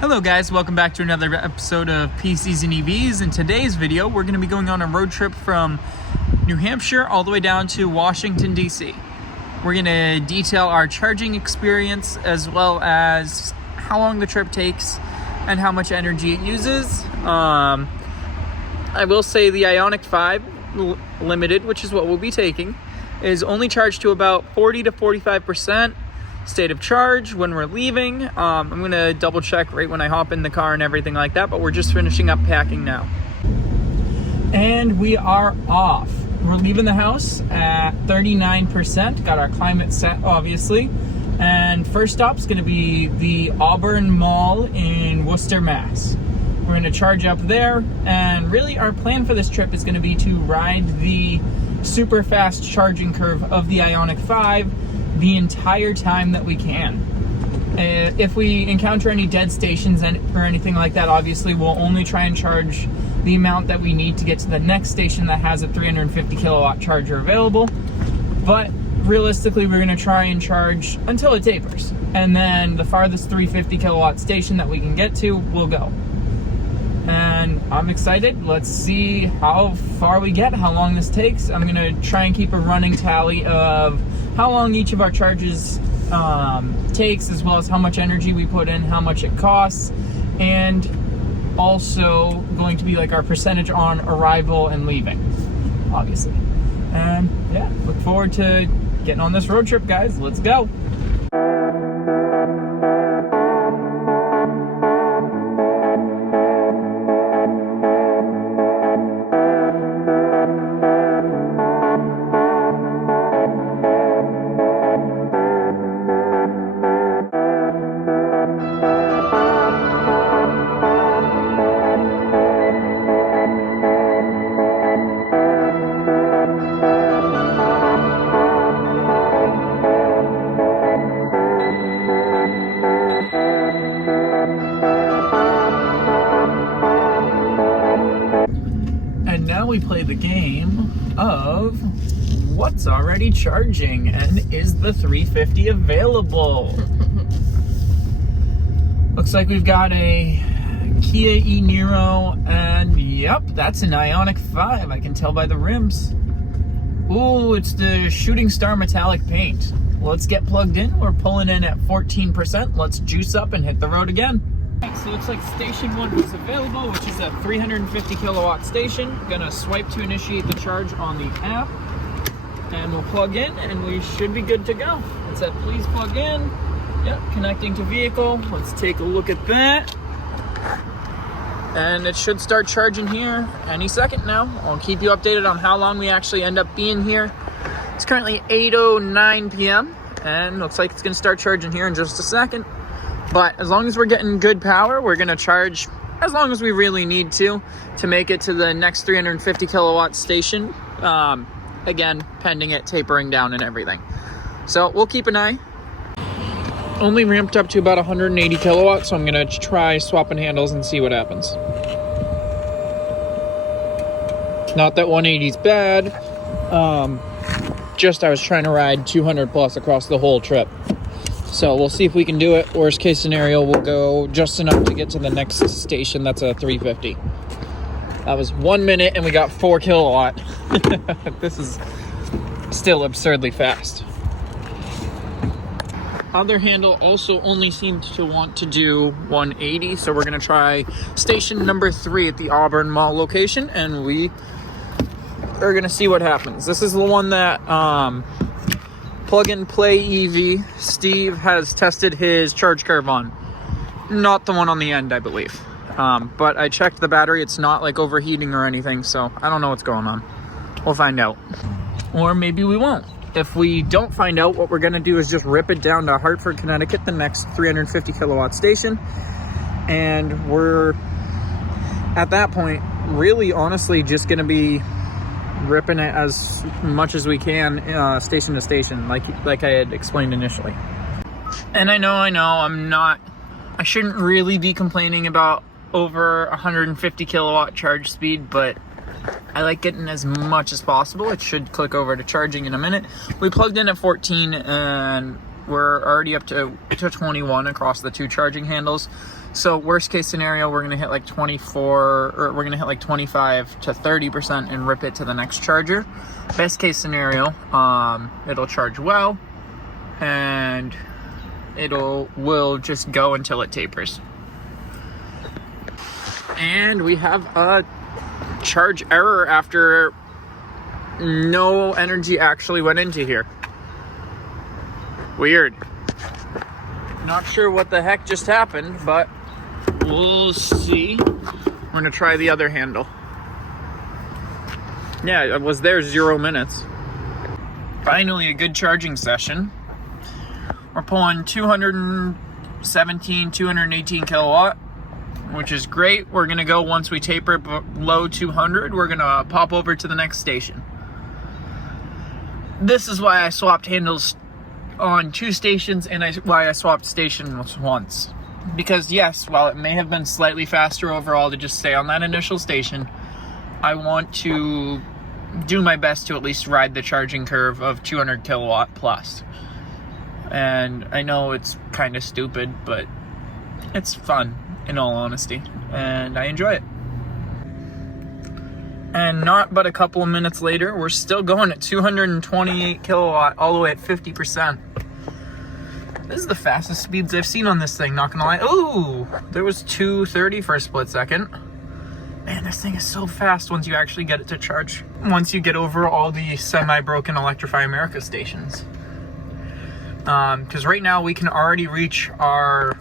Hello guys, welcome back to another episode of PCs and EVs. In today's video, we're going to be going on a road trip from New Hampshire all the way down to Washington, D.C. We're going to detail our charging experience as well as how long the trip takes and how much energy it uses. I will say the IONIQ 5 Limited, which is what we'll be taking, is only charged to about 40 to 45% state of charge when we're leaving. I'm going to double check right when I hop in the car and everything like that, but we're just finishing up packing now. And we are off. We're leaving the house at 39%. Got our climate set, obviously. And first stop's going to be the Auburn Mall in Worcester, Mass. We're going to charge up there, and really our plan for this trip is going to be to ride the super fast charging curve of the IONIQ 5 the entire time that we can. If we encounter any dead stations or anything like that, obviously we'll only try and charge the amount that we need to get to the next station that has a 350 kilowatt charger available. But realistically, we're going to try and charge until it tapers, and then the farthest 350 kilowatt station that we can get to, we'll go. And I'm excited. Let's see how far we get, how long this takes. I'm going to try and keep a running tally of how long each of our charges takes, as well as how much energy we put in, how much it costs, and also going to be like our percentage on arrival and leaving, obviously. And yeah, look forward to getting on this road trip, guys. Let's go. We play the game of what's already charging and is the 350 available. Looks like we've got a Kia e-Niro, and yep, that's an IONIQ 5. I can tell by the rims. Ooh, it's the Shooting Star metallic paint. Let's get plugged in. We're pulling in at 14%. Let's juice up and hit the road again. So it looks like station 1 is available, which is a 350 kilowatt station. Gonna swipe to initiate the charge on the app, and we'll plug in and we should be good to go. It said please plug in. Yep, connecting to vehicle. Let's take a look at that. And it should start charging here any second now. I'll keep you updated on how long we actually end up being here. It's currently 8:09 p.m. and looks like it's gonna start charging here in just a second. But as long as we're getting good power, we're going to charge as long as we really need to make it to the next 350 kilowatt station. Again, pending it tapering down and everything. So we'll keep an eye. Only ramped up to about 180 kilowatts, so I'm going to try swapping handles and see what happens. Not that 180 is bad. Just I was trying to ride 200 plus across the whole trip. So we'll see if we can do it. Worst case scenario, we'll go just enough to get to the next station that's a 350. That was 1 minute and we got 4 kilowatt. This is still absurdly fast. Other handle also only seemed to want to do 180, so we're gonna try station number 3 at the Auburn Mall location, and we are gonna see what happens. This is the one that Plug and Play EV Steve has tested his charge curve on. Not the one on the end, I believe. But I checked the battery. It's not like overheating or anything, so I don't know what's going on. We'll find out. Or maybe we won't. If we don't find out, what we're going to do is just rip it down to Hartford, Connecticut, the next 350 kilowatt station. And we're, at that point, really honestly just going to be ripping it as much as we can station to station, like I had explained initially. And I know I shouldn't really be complaining about over 150 kilowatt charge speed, but I like getting as much as possible. It should click over to charging in a minute. We plugged in at 14 and we're already up to 21 across the 2 charging handles. So worst case scenario, we're gonna hit like 24, or we're gonna hit like 25 to 30% and rip it to the next charger. Best case scenario, it'll charge well, and will just go until it tapers. And we have a charge error after no energy actually went into here. Weird. Not sure what the heck just happened, but we'll see. We're gonna try the other handle. Yeah, it was there 0 minutes. Finally, a good charging session. We're pulling 217, 218 kilowatt, which is great. We're gonna go, once we taper below 200, we're gonna pop over to the next station. This is why I swapped handles on 2 stations, and why I swapped stations once. Because yes, while it may have been slightly faster overall to just stay on that initial station, I want to do my best to at least ride the charging curve of 200 kilowatt plus. And I know it's kind of stupid, but it's fun, in all honesty, and I enjoy it. And not but a couple of minutes later, we're still going at 228 kilowatt, all the way at 50%. This is the fastest speeds I've seen on this thing, not gonna lie. Ooh, there was 230 for a split second. Man, this thing is so fast once you actually get it to charge. Once you get over all the semi-broken Electrify America stations. Because right now we can already reach our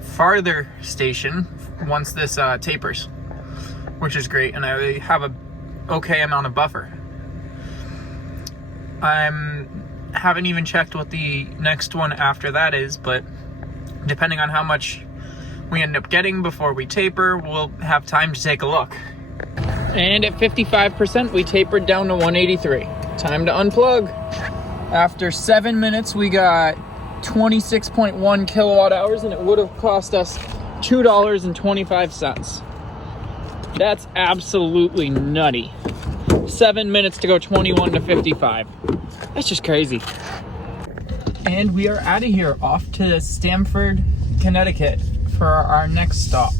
farther station once this tapers, which is great, and I have a okay amount of buffer. Haven't even checked what the next one after that is, but depending on how much we end up getting before we taper, we'll have time to take a look. And at 55%, we tapered down to 183. Time to unplug. After 7 minutes, we got 26.1 kilowatt hours, and it would have cost us $2.25. That's absolutely nutty. 7 minutes to go 21 to 55. That's just crazy. And we are out of here, off to Stamford, Connecticut for our next stop.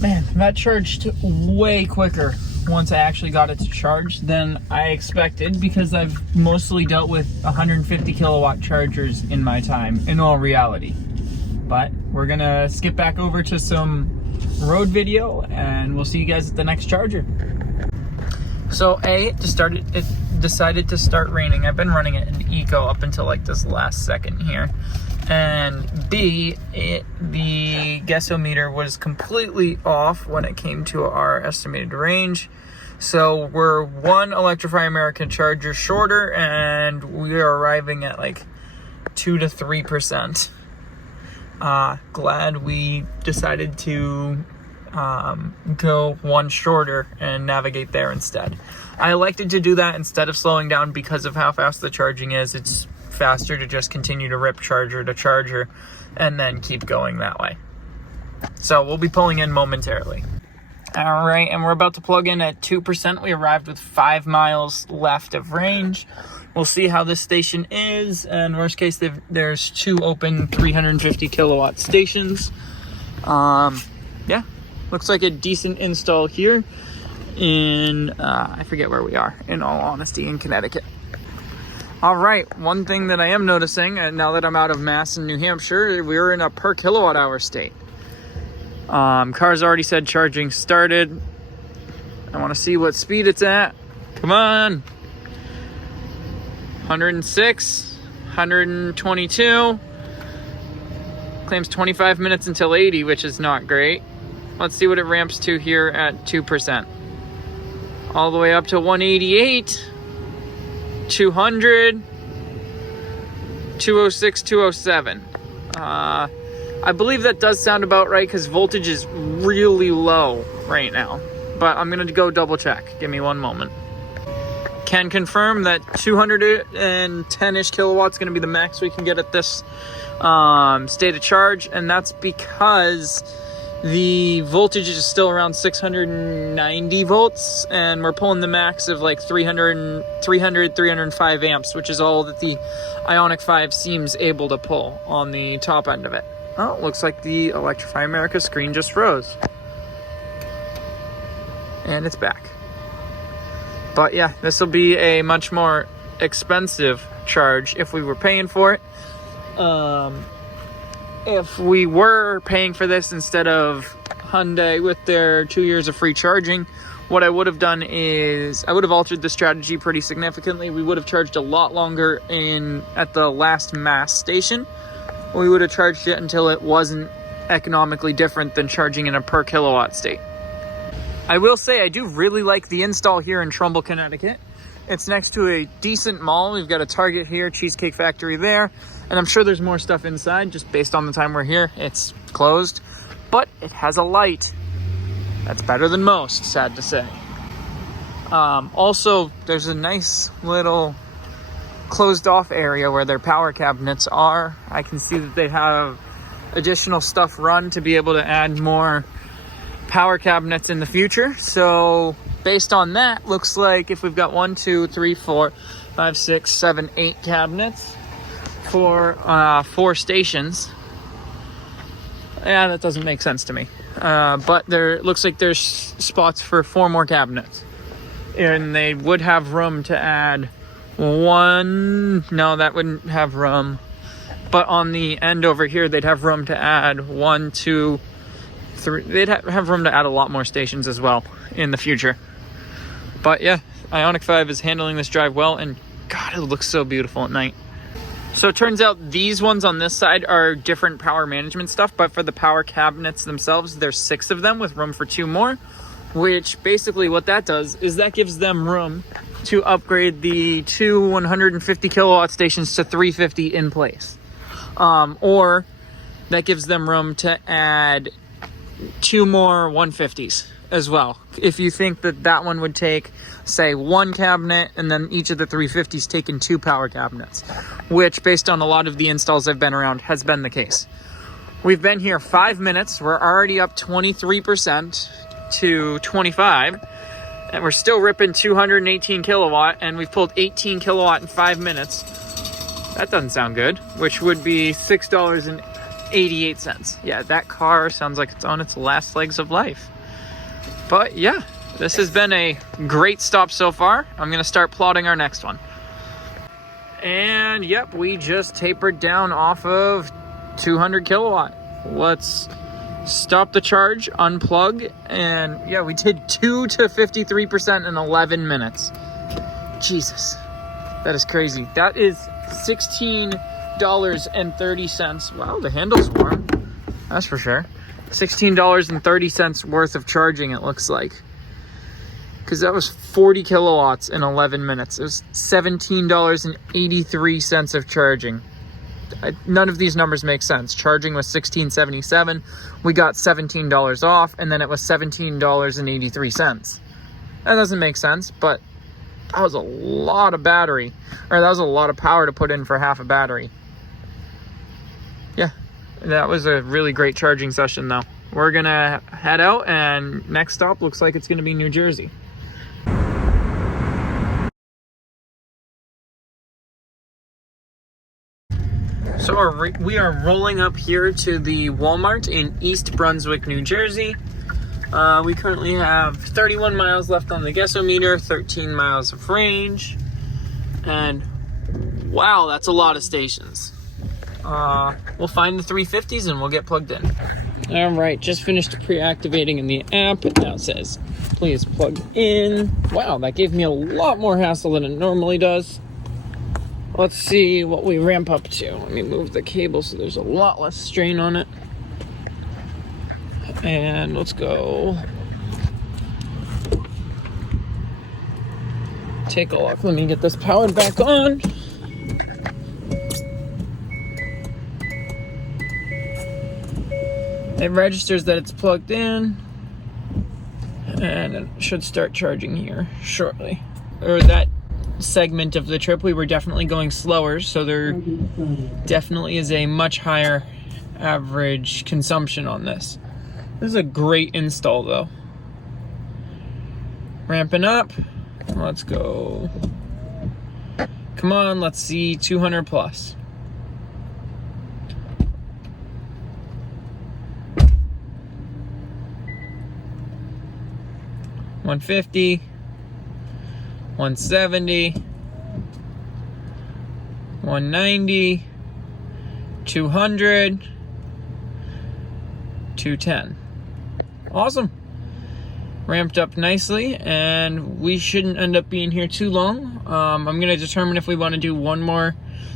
Man, that charged way quicker once I actually got it to charge than I expected, because I've mostly dealt with 150 kilowatt chargers in my time, in all reality. But we're gonna skip back over to some road video, and we'll see you guys at the next charger. So it decided to start raining. I've been running it in eco up until like this last second here. And B, the guessometer was completely off when it came to our estimated range. So we're 1 Electrify American charger shorter, and we are arriving at like 2 to 3%. Glad we decided to go 1 shorter and navigate there instead. I elected to do that instead of slowing down because of how fast the charging is. It's faster to just continue to rip charger to charger and then keep going that way. So we'll be pulling in momentarily. All right, and we're about to plug in at 2%. We arrived with 5 miles left of range. We'll see how this station is, and worst case, there's 2 open 350 kilowatt stations. Yeah, looks like a decent install here in, I forget where we are, in all honesty, in Connecticut. All right, one thing that I am noticing, and now that I'm out of Mass and New Hampshire, we're in a per kilowatt hour state. Car's already said charging started. I want to see what speed it's at. Come on. 106, 122. Claims 25 minutes until 80, which is not great. Let's see what it ramps to here at 2%. All the way up to 188, 200, 206, 207. I believe that does sound about right because voltage is really low right now. But I'm going to go double check. Give me one moment. Can confirm that 210-ish kilowatts is going to be the max we can get at this state of charge. And that's because the voltage is still around 690 volts. And we're pulling the max of like 305 amps, which is all that the IONIQ 5 seems able to pull on the top end of it. Oh, looks like the Electrify America screen just froze. And it's back. But yeah, this will be a much more expensive charge if we were paying for it. If we were paying for this instead of Hyundai with their 2 years of free charging, what I would have done is I would have altered the strategy pretty significantly. We would have charged a lot longer at the last mass station. We would have charged it until it wasn't economically different than charging in a per kilowatt state. I will say I do really like the install here in Trumbull, Connecticut. It's next to a decent mall. We've got a Target here, Cheesecake Factory there, and I'm sure there's more stuff inside. Just based on the time we're here, it's closed, but it has a light. That's better than most, sad to say. Also, there's a nice little closed off area where their power cabinets are. I can see that they have additional stuff run to be able to add more power cabinets in the future. So based on that, looks like if we've got 1, 2, 3, 4, 5, 6, 7, 8 cabinets for 4 stations. Yeah, that doesn't make sense to me. But there looks like there's spots for 4 more cabinets. And they would have room to add 1. No, that wouldn't have room. But on the end over here, they'd have room to add 1, 2, 3. They'd have room to add a lot more stations as well in the future. But yeah, IONIQ 5 is handling this drive well, and God, it looks so beautiful at night. So it turns out these ones on this side are different power management stuff, but for the power cabinets themselves, there's 6 of them with room for 2 more, which basically what that does is that gives them room to upgrade the 2 150 kilowatt stations to 350 in place. Or that gives them room to add 2 more 150s as well. If you think that that one would take, say, 1 cabinet, and then each of the 350s taking 2 power cabinets, which based on a lot of the installs I've been around has been the case. We've been here 5 minutes. We're already up 23% to 25, and we're still ripping 218 kilowatt, and we've pulled 18 kilowatt in 5 minutes. That doesn't sound good, which would be $6.88. Yeah, that car sounds like it's on its last legs of life. But yeah, this has been a great stop so far. I'm going to start plotting our next one. And yep, we just tapered down off of 200 kilowatt. Let's stop the charge, unplug, and yeah, we did 2 to 53% in 11 minutes. Jesus, that is crazy. That is $16.30. Wow, the handle's warm. That's for sure. $16.30 worth of charging, it looks like. Because that was 40 kilowatts in 11 minutes. It was $17.83 of charging. None of these numbers make sense. Charging was $16.77. We got $17 off, and then it was $17.83. That doesn't make sense, but that was a lot of battery. Or that was a lot of power to put in for half a battery. Yeah, that was a really great charging session, though. We're going to head out, and next stop looks like it's going to be New Jersey. So we are rolling up here to the Walmart in East Brunswick, New Jersey. We currently have 31 miles left on the guessometer, 13 miles of range, and wow, that's a lot of stations. We'll find the 350s and we'll get plugged in. All right, just finished pre-activating in the app. It now says, please plug in. Wow, that gave me a lot more hassle than it normally does. Let's see what we ramp up to. Let me move the cable so there's a lot less strain on it. And let's go. Take a look. Let me get this powered back on. It registers that it's plugged in. And it should start charging here shortly. Or that segment of the trip we were definitely going slower, so there definitely is a much higher average consumption on this. This is a great install though. Ramping up. Let's go. Come on, let's see 200 plus. 150, 170, 190, 200, 210. Awesome. Ramped up nicely, and we shouldn't end up being here too long. I'm going to determine if we want to do one more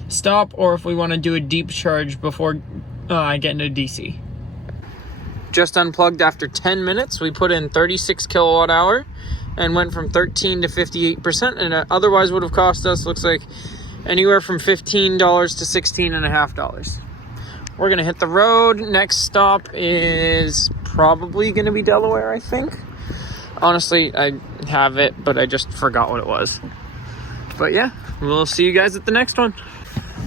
stop or if we want to do a deep charge before I get into DC. Just unplugged after 10 minutes. We put in 36 kilowatt hour and went from 13 to 58%, and it otherwise would have cost us, looks like, anywhere from $15 to $16.50. We're going to hit the road. Next stop is probably going to be Delaware, I think. Honestly, I have it, but I just forgot what it was. But yeah, we'll see you guys at the next one.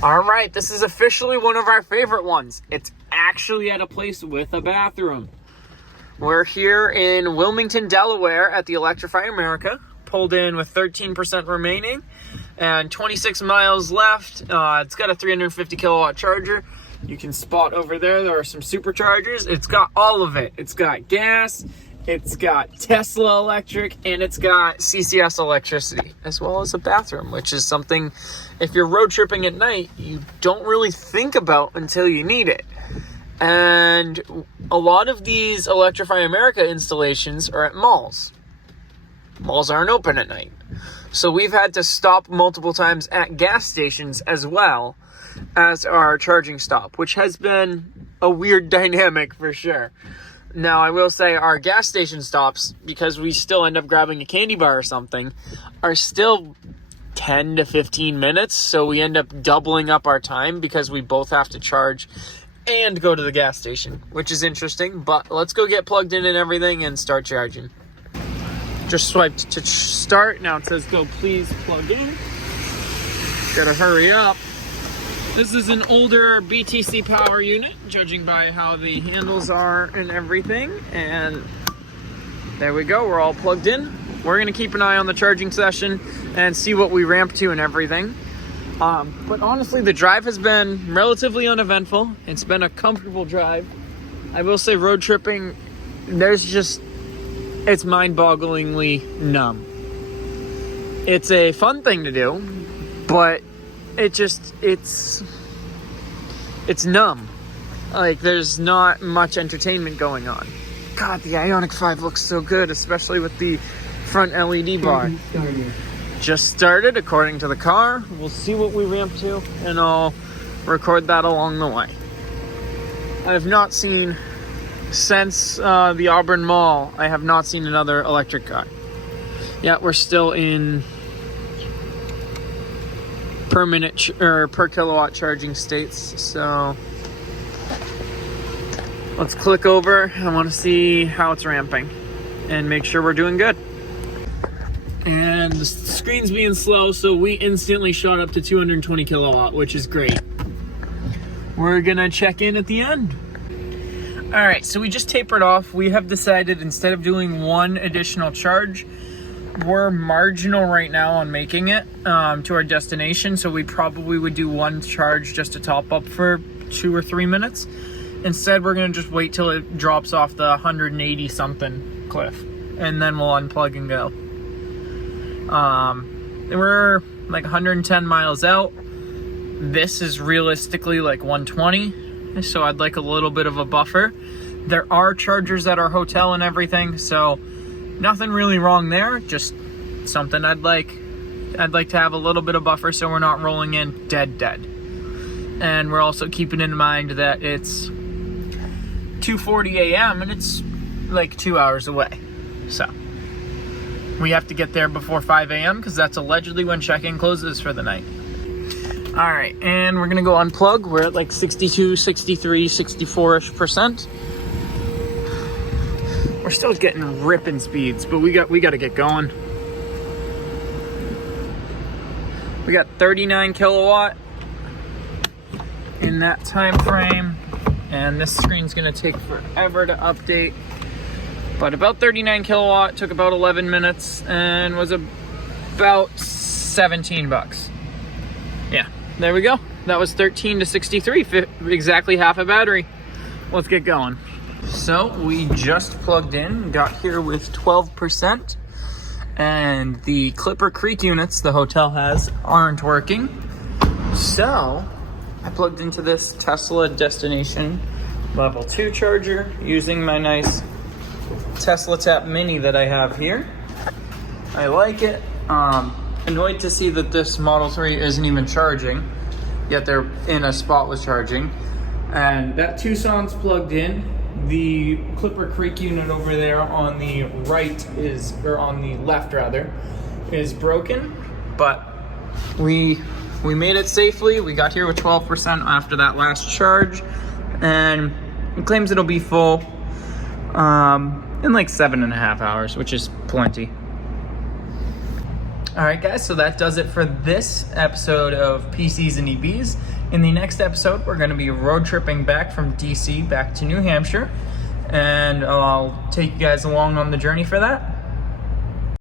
All right, this is officially one of our favorite ones. It's actually at a place with a bathroom. We're here in Wilmington, Delaware at the Electrify America. Pulled in with 13% remaining and 26 miles left. It's got a 350 kilowatt charger. You can spot over there. There are some superchargers. It's got all of it. It's got gas. It's got Tesla electric, and it's got CCS electricity, as well as a bathroom, which is something, if you're road tripping at night, you don't really think about until you need it. And a lot of these Electrify America installations are at malls. Malls aren't open at night. So we've had to stop multiple times at gas stations as well as our charging stop, which has been a weird dynamic for sure. Now, I will say our gas station stops, because we still end up grabbing a candy bar or something, are still 10 to 15 minutes. So we end up doubling up our time because we both have to charge and go to the gas station, which is interesting. But let's go get plugged in and everything and start charging. Just swiped to start. Now it says go please plug in. Gotta hurry up. This is an older BTC power unit, judging by how the handles are and everything. And there we go, we're all plugged in. We're gonna keep an eye on the charging session and see what we ramp to and everything. But honestly, the drive has been relatively uneventful. It's been a comfortable drive. I will say road tripping, it's mind-bogglingly numb. It's a fun thing to do, but it's numb. Like, there's not much entertainment going on. God, the IONIQ 5 looks so good, especially with the front LED bar. Just started according to the car. We'll see what we ramp to, and I'll record that along the way. I have not seen, since the Auburn Mall, I have not seen another electric car. Yeah, we're still in per minute or per kilowatt charging states. So let's click over. I want to see how it's ramping and make sure we're doing good. And the screen's being slow, so we instantly shot up to 220 kilowatt, which is great. We're gonna check in at the end. All right, so we just tapered off. We have decided, instead of doing one additional charge, we're marginal right now on making it to our destination, so we probably would do one charge just to top up for 2 or 3 minutes. Instead, we're gonna just wait till it drops off the 180 something cliff, and then we'll unplug and go. We're like 110 miles out. This is realistically like 120, so I'd like a little bit of a buffer. There are chargers at our hotel and everything, so nothing really wrong there, just something I'd like to have a little bit of buffer so we're not rolling in dead. And we're also keeping in mind that it's 2:40 a.m. and it's like 2 hours away. So we have to get there before 5 a.m. because that's allegedly when check-in closes for the night. All right, and we're gonna go unplug. We're at like 62, 63, 64-ish%. We're still getting ripping speeds, but we got to get going. We got 39 kilowatt in that time frame, and this screen's gonna take forever to update. But about 39 kilowatt, took about 11 minutes, and was about $17. Yeah, there we go. That was 13 to 63, exactly half a battery. Let's get going. So we just plugged in, got here with 12%. and the Clipper Creek units the hotel has aren't working. So I plugged into this Tesla Destination Level 2 charger using my nice Tesla Tap Mini that I have here. I like it. Annoyed to see that this Model 3 isn't even charging, yet they're in a spot with charging. And that Tucson's plugged in. The Clipper Creek unit over there on the right on the left rather, is broken, but we made it safely. We got here with 12% after that last charge, and it claims it'll be full in like 7.5 hours, which is plenty. All right, guys, so that does it for this episode of PCs and EVs. In the next episode, we're going to be road tripping back from DC back to New Hampshire, and I'll take you guys along on the journey for that.